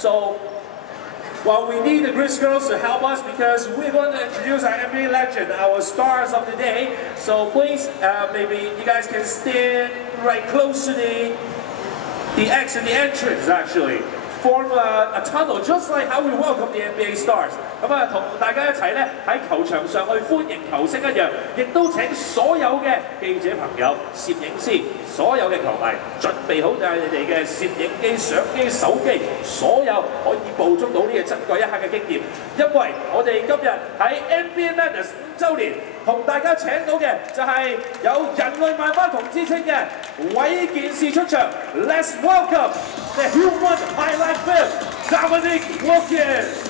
So well, we need the Greece girls to help us because we're going to introduce our NBA legend, our stars of the day. So please, maybe you guys can stand right close to the exit, the entrance actually. Form a tunnel, just like how we welcome the NBA stars. 咁啊，同大家一齊咧喺球場上去歡迎球星一樣，亦都請所有嘅記者朋友、攝影師、所有嘅球迷準備好你哋嘅攝影機、相機、手機，所有可以捕捉到呢個珍貴一刻嘅經驗。因為我哋今日喺 NBA Madness 5週年，同大家請到嘅就係有人類萬花筒之稱嘅韋健士出場。Let's welcome the human highlight film, Dominique Wilkins.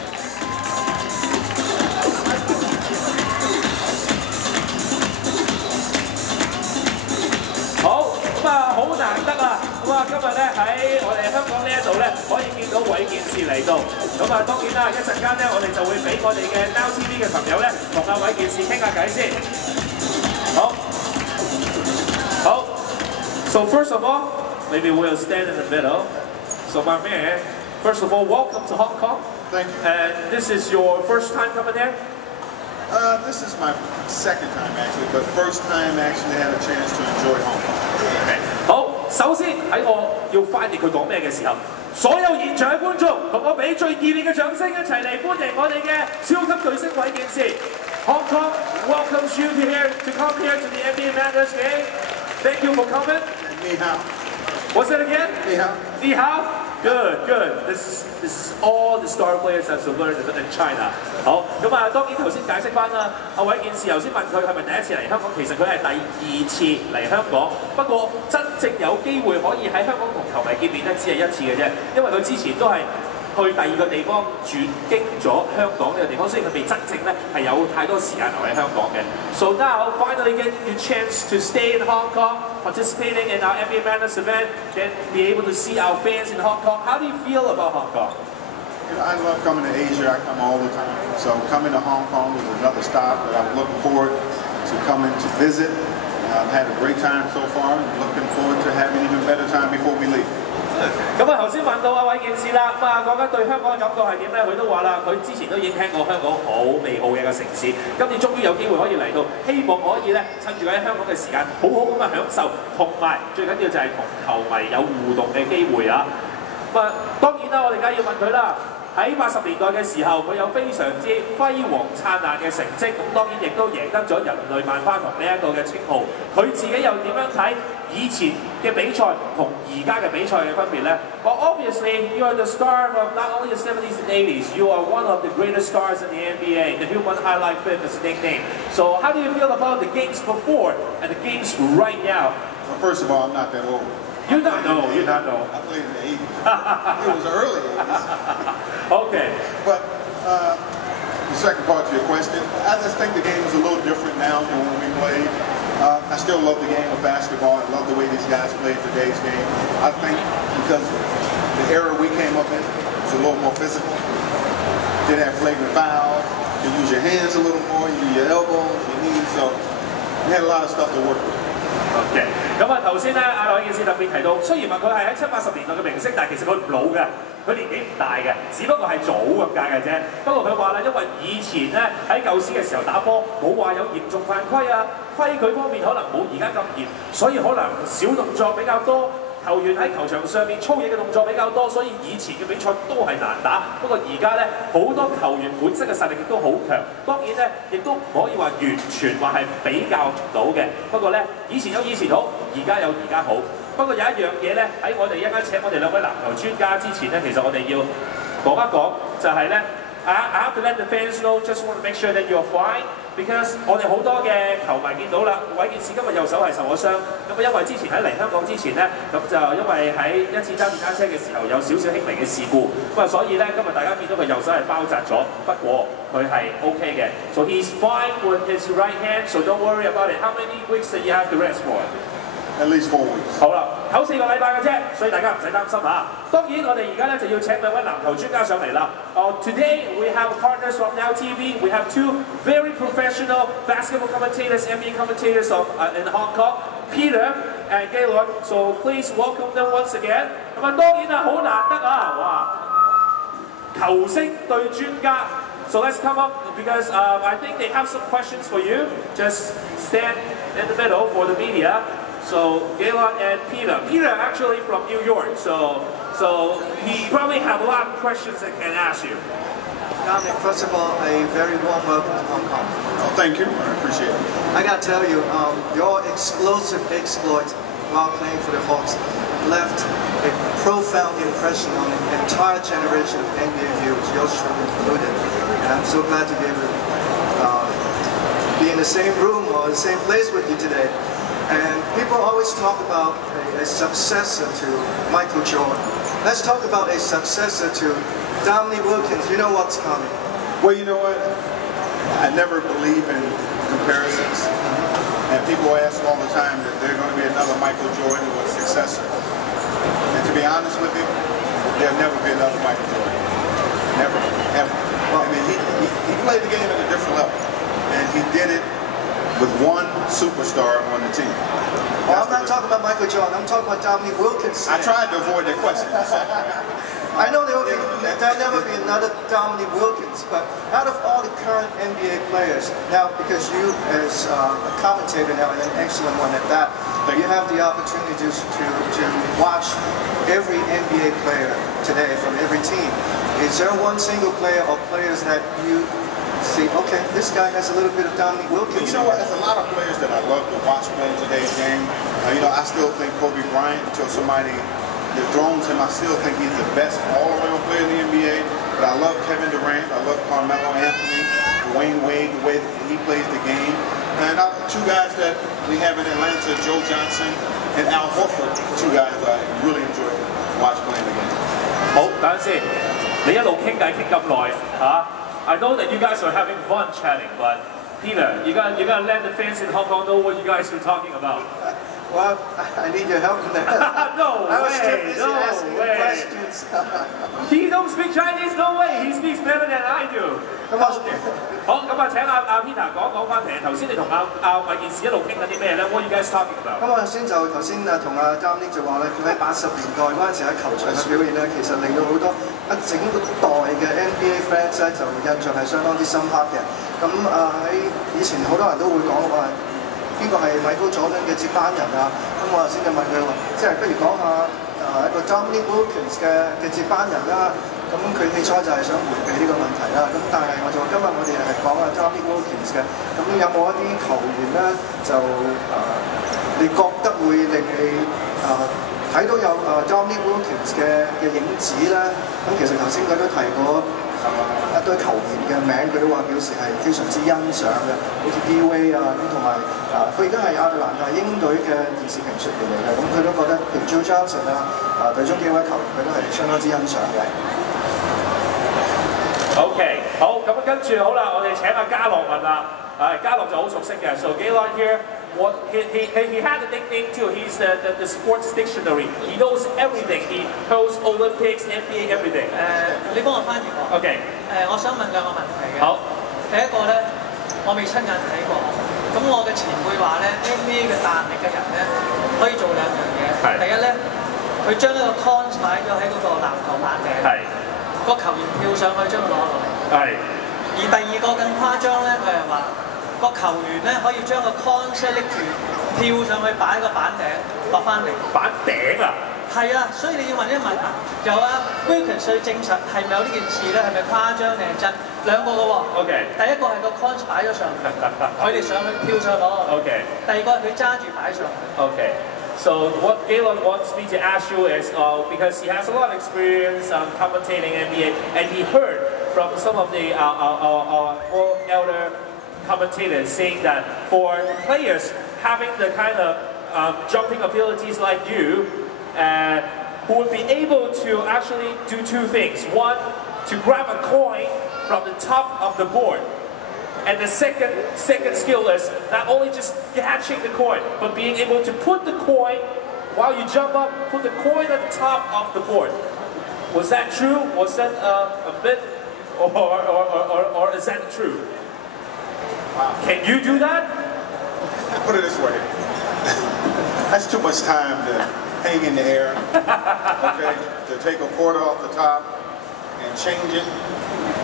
好，咁啊好難得啊！咁啊今日咧喺我哋香港呢一度咧，可以見到韋健士嚟到。咁啊當然啦，一陣間咧我哋就會俾我哋嘅 NowTV 嘅朋友咧，同阿韋健士傾下偈先。好，好。So first of all, maybe we'll stand in the middle. So my man, first of all, welcome to Hong Kong. Thank you. And this is your first time coming there? This is my second time actually, but first time actually had a chance to enjoy Hong Kong. Okay. 好，首先喺我要翻譯佢講咩嘅時候，所有現場嘅觀眾同我俾最熱烈嘅掌聲一齊嚟歡迎我哋嘅超級巨星韋健士。Hong Kong welcomes you to come here to the NBA Madness game. Thank you for coming. Ni hao. What's it again? Ni hao. Ni hao. Good, good. This is all the star players have to learn in China. 好，咁啊，當然頭先解釋翻啦。阿韋健士頭先問佢係咪第一次嚟香港，其實佢係第2次嚟香港。不過真正有機會可以喺香港同球迷見面咧，只係1次嘅啫。因為佢之前都係去第2個地方轉經咗香港呢個地方，雖然佢未真正咧係有太多時間留喺香港嘅。So now finally getting the chance to stay in Hong Kong, participating in our NBA Madness event, and be able to see our fans in Hong Kong. How do you feel about Hong Kong? You know, I love coming to Asia. I come all the time. So coming to Hong Kong was another stop that I'm looking forward to coming to visit. I've had a great time so far, and looking forward to having an even better time before we leave. 咁啊，頭先問到阿韋健士啦，咁啊講緊對香港嘅感覺係點咧？佢都話啦，佢之前都已經聽過香港好美好嘅一個城市，今次終於有機會可以嚟到，希望可以咧趁住喺香港嘅時間，好好咁樣享受，同埋最緊要就係同球迷有互動嘅機會啊！咁啊，當然啦，我哋梗係要問佢啦。喺80年代嘅時候，佢有非常之輝煌燦爛嘅成績，咁當然亦都贏得咗人類萬花筒呢一個嘅稱號。佢自己又點樣睇以前嘅比賽同而家嘅比賽嘅分別咧？ Well, obviously, you are the star of not only the 70s and 80s. You are one of the greatest stars in the NBA. The human highlight film is nickname. So, how do you feel about the games before and the games right now? Well, first of all, I'm not that old. You don't know. You don't know. I played in the 80s. It was early 80s. Okay. But the second part to your question, I just think the game is a little different now than when we played. I still love the game of basketball. I love the way these guys play today's game. I think because the era we came up in was a little more physical. Didn't have flagrant fouls. You use your hands a little more. You use your elbows, your knees. So we had a lot of stuff to work with. OK， 咁啊頭先咧，阿韋健士特別提到，雖然話佢係喺70、80年代嘅明星，但係其實佢唔老嘅，佢年紀唔大嘅，只不過係早咁解嘅啫。不過佢話啦，因為以前咧喺舊時嘅時候打波，冇話有嚴重犯規啊，規矩方面可能冇而家咁嚴，所以可能小動作比較多。球員喺球場上面粗野嘅動作比較多，所以以前嘅比賽都係難打。不過而家咧，好多球員本身嘅實力亦都好強。當然咧，亦都唔可以話完全話係比較唔到嘅。不過咧，以前有以前好，而家有而家好。不過有一樣嘢咧，喺我哋一間請我哋2位籃球專家之前咧，其實我哋要講一講，就係咧。I have to let the fans know, just want to make sure that you're fine, because 我哋好多嘅球迷見到啦，韋健士今日右手係受咗傷，咁因為之前喺嚟香港之前咧，咁就因為喺一次揸電單車嘅時候有少少輕微嘅事故，咁啊所以咧今日大家見到佢右手係包紮咗，不過佢係 OK 嘅 ，so he's fine with his right hand, so don't worry about it. How many weeks that you have to rest for? At least 4 weeks. 好啦，唞4個禮拜嘅啫，所以大家唔使擔心嚇。當然，我哋而家咧就要請2位籃球專家上嚟啦。Today we have partners from NowTV. We have 2 very professional basketball commentators, NBA commentators in Hong Kong, Peter and Gaylord. So please welcome them once again. 咁啊，當然啊，好難得啊，哇！球星對專家。So let's come up because I think they have some questions for you. Just stand in the middle for the media. So Gaylord and Peter. Peter actually from New York, so he probably have a lot of questions that can ask you. Dominic, first of all, a very warm welcome to Hong Kong. Oh, thank you. I appreciate it. I gotta tell you, your explosive exploit while playing for the Hawks left a profound impression on an entire generation of NBA viewers, yours truly included. And I'm so glad to be able to be in the same room or the same place with you today. And people always talk about a successor to Michael Jordan. Let's talk about a successor to Dominique Wilkins. You know what's coming. Well, you know what? I never believe in comparisons. And people ask all the time that there's going to be another Michael Jordan or a successor. And to be honest with you, there'll never be another Michael Jordan. Never, ever. I mean, he played the game at a different level. And he did it with one superstar on the team. Well, I'm not talking about Michael Jordan. I'm talking about Dominique Wilkins. I tried to avoid that question. I know there'll never be another Dominique Wilkins, but out of all the current NBA players, now because you as a commentator now, and an excellent one at that, you have the opportunity to watch every NBA player today from every team. Is there one single player or players that you see, okay, this guy has a little bit of Dominique Wilkins? You know what, there's a lot of players that I love to watch play today's game. You know, I still think Kobe Bryant, until somebody dethrones him, I still think he's the best all-around player in the NBA. But I love Kevin Durant, I love Carmelo Anthony, Dwayne Wade, the way that he plays the game. And two guys that we have in Atlanta, Joe Johnson and Al Horford, two guys I really enjoy watching playing the game. 好，等陣先，你一路傾偈傾咁耐嚇。I know that you guys are having fun chatting, but Peter, you gotta let the fans in Hong Kong know what you guys are talking about. Well, I need your help in that. No I was too way, busy no asking way. questions. He don't speak Chinese, no way. He speaks better than I do. 咁我好，咁啊，請阿 Peter 講翻嚟。頭先你同阿衛健士一路傾緊啲咩咧 ？What you guys talking about？咁我頭先同阿 Dominic 就話咧，佢喺80年代嗰陣時喺球場嘅表現咧，其實令到好多一整個代嘅 NBA fans 咧就印象係相當之深刻嘅。咁喺以前好多人都會講話邊個係Michael Jordan嘅接班人啊？咁我頭先就問佢話，即係不如講下一個 Dominique Wilkins 嘅接班人啦。咁佢起初就係想迴避呢個問題啦。咁但係我就話今日我哋係講下 Dominique Wilkins 嘅。咁有冇一啲球員咧就你覺得會令你睇到有Dominique Wilkins 嘅影子咧？咁其實頭先佢都提過一堆球員嘅名，佢都話表示係非常之欣賞嘅，好似 D-Wade 啊，咁同埋佢而家係亞特蘭大鷹隊嘅電視評述員嚟嘅，咁佢都覺得譬如 Joe Johnson 啊，隊中幾位球員佢都係相當之欣賞嘅。OK， 好，咁跟住好啦，我哋請阿嘉樂問啦。嘉樂就好熟悉嘅。So Gaylord here, what he had a nickname too. He's the sports dictionary. He knows everything. He knows Olympics, NBA, everything. 你幫我翻譯我。OK。我想問兩個問題嘅。好。第一個咧，我未親眼睇過。咁我嘅前輩話咧 ，NBA 嘅彈力嘅人咧，可以做兩樣嘢。第一咧，佢將一個 cons 擺咗喺嗰個籃球板頂。係。個球員跳上去將佢攞落嚟。係。而第二個更誇張咧，佢係話個球員咧可以將個 cons 拎住跳上去擺喺個板頂落翻嚟。板頂啊！係啊，所以你要問一問啊，由阿 Wilkins 去證實係咪有呢件事咧？係咪誇張定係真？兩個嘅喎。OK。第一個係個 cons 擺咗上去，佢哋上去跳上攞。OK。第二個係佢揸住擺上去。OK。So what Gaylord wants me to ask you is, because he has a lot of experience commentating NBA, and he heard from some of the more elder commentators saying that for players having the kind of jumping abilities like you, who would be able to actually do two things. One, to grab a coin from the top of the board. And the second skill is not only just catching the coin, but being able to put the coin, while you jump up, put the coin at the top of the board. Was that true? Was that a myth? Or is that true? Wow. Can you do that? Put it this way. That's too much time to hang in the air, okay, to take a quarter off the top, and change it.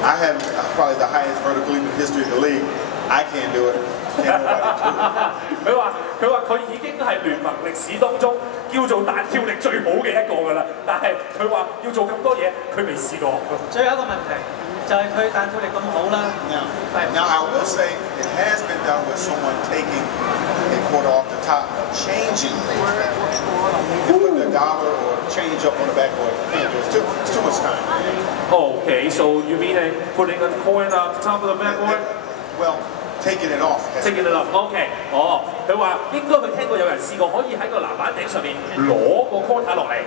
I have probably the highest vertical leap in the history of the league. I can't do it. Can't nobody do it. 佢已經係聯盟歷史當中叫做彈跳力最好嘅一個㗎啦，但係佢話要做咁多嘢，佢未試過。最後一個問題就係佢彈跳力咁好啦。Now I will say it has been done with someone taking a quarter off the top, changing things. You put the dollar or change up on the backboard. It's too much time. Okay, so you mean putting a coin on top of the backboard? Well, taking it off. Taking it off. OK， 佢話應該佢聽過有人試過可以喺個籃板頂上面攞個 quarter 落嚟，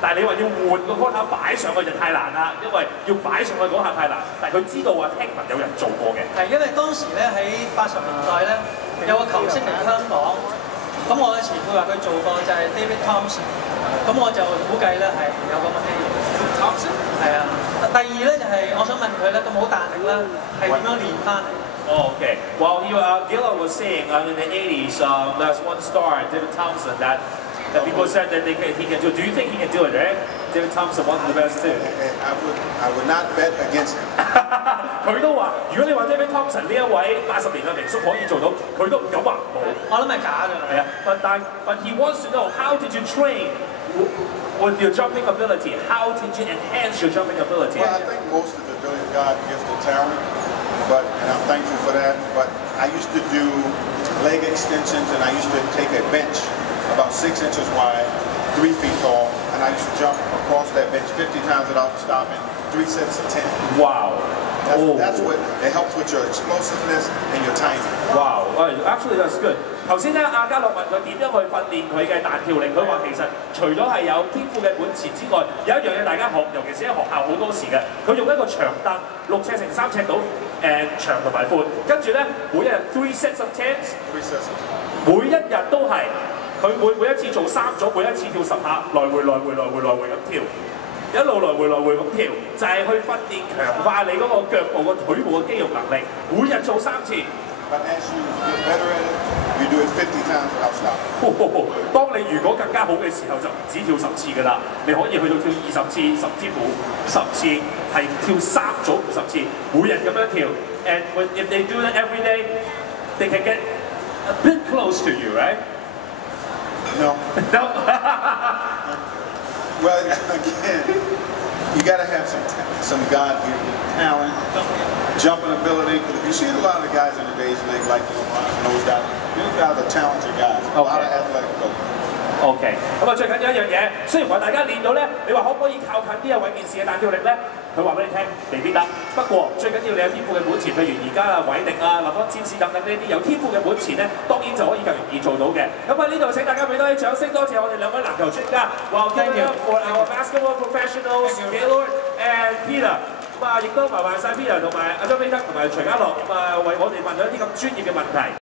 但係你話要換個 quarter 擺上去就太難啦，因為要擺上去嗰下太難。但係佢知道話聽聞有人做過嘅。係因為當時咧喺80年代咧有個球星嚟香港，咁我嘅前輩話佢做過就係 David Thompson， 咁我就估計咧係有咁嘅機會。Thompson 係啊。第二咧就係我想問佢咧咁好彈力啦，係點樣練翻嚟？ Oh, okay. Well, Gillo was saying in the 80s, there's one star, David Thompson, that people said that he can do. Do you think he can do it, right? David Thompson, one of the best too. I would not bet against him. 佢都話，如果你話 David Thompson 呢一位80年嘅名宿可以做到，佢都唔敢話冇。我諗係假㗎。係啊，but he wants to know how did you train with your jumping ability? How did you enhance your jumping ability? Well, I think most of the ability God gives the talent. And I'm thankful for that. But I used to do leg extensions, and I used to take a bench about 6 inches wide, 3 feet tall, and I used to jump across that bench 50 times without stopping, 3 sets of 10. Wow. That's what it helps with your explosiveness and your timing. Wow. Actually, that's good. 頭先咧，阿嘉樂問佢點樣去訓練佢嘅彈跳力，佢話其實除咗係有天賦嘅本錢之外，有一樣嘢大家學，尤其是喺學校好多時嘅，佢用一個長凳6尺乘3尺到長同埋闊，跟住咧每一日3 sets of 10， 每一日都係佢每一次做3組，每一次跳10下，來回咁跳。一路來回咁跳，就係去訓練強化你嗰個腳部個腿部嘅肌肉能力。每日做3次。But as you get better at it, you do it 50 times without stopping. 當你如果更加好嘅時候，就唔止跳10次㗎啦，你可以去到跳20次，甚至乎50次，係跳3組50次，每日咁樣跳。And if they do that every day, they can get a bit close to you, right? No. No. Well, again, you got to have some God-given talent, jumping ability. Because if you see a lot of the guys in today's league, like those guys are talented guys, a lot of athletic ability. OK， 咁啊最緊要一樣嘢，雖然話大家練到咧，你話可唔可以靠近啲啊韋健士嘅彈跳力咧？佢話俾你聽，未必得。不過最緊要你有天賦嘅本錢，譬如而家啊韋迪啊、立邦占士等等呢啲有天賦嘅本錢咧，當然就可以更容易做到嘅。咁啊呢度請大家俾多啲掌聲，多謝我哋兩位籃球專家。Well, thank you for our basketball professionals, Gaylord and Peter。咁啊亦都麻煩晒 Peter 同埋阿張飛德同埋徐家樂咁啊為我哋問咗一啲咁專業嘅問題。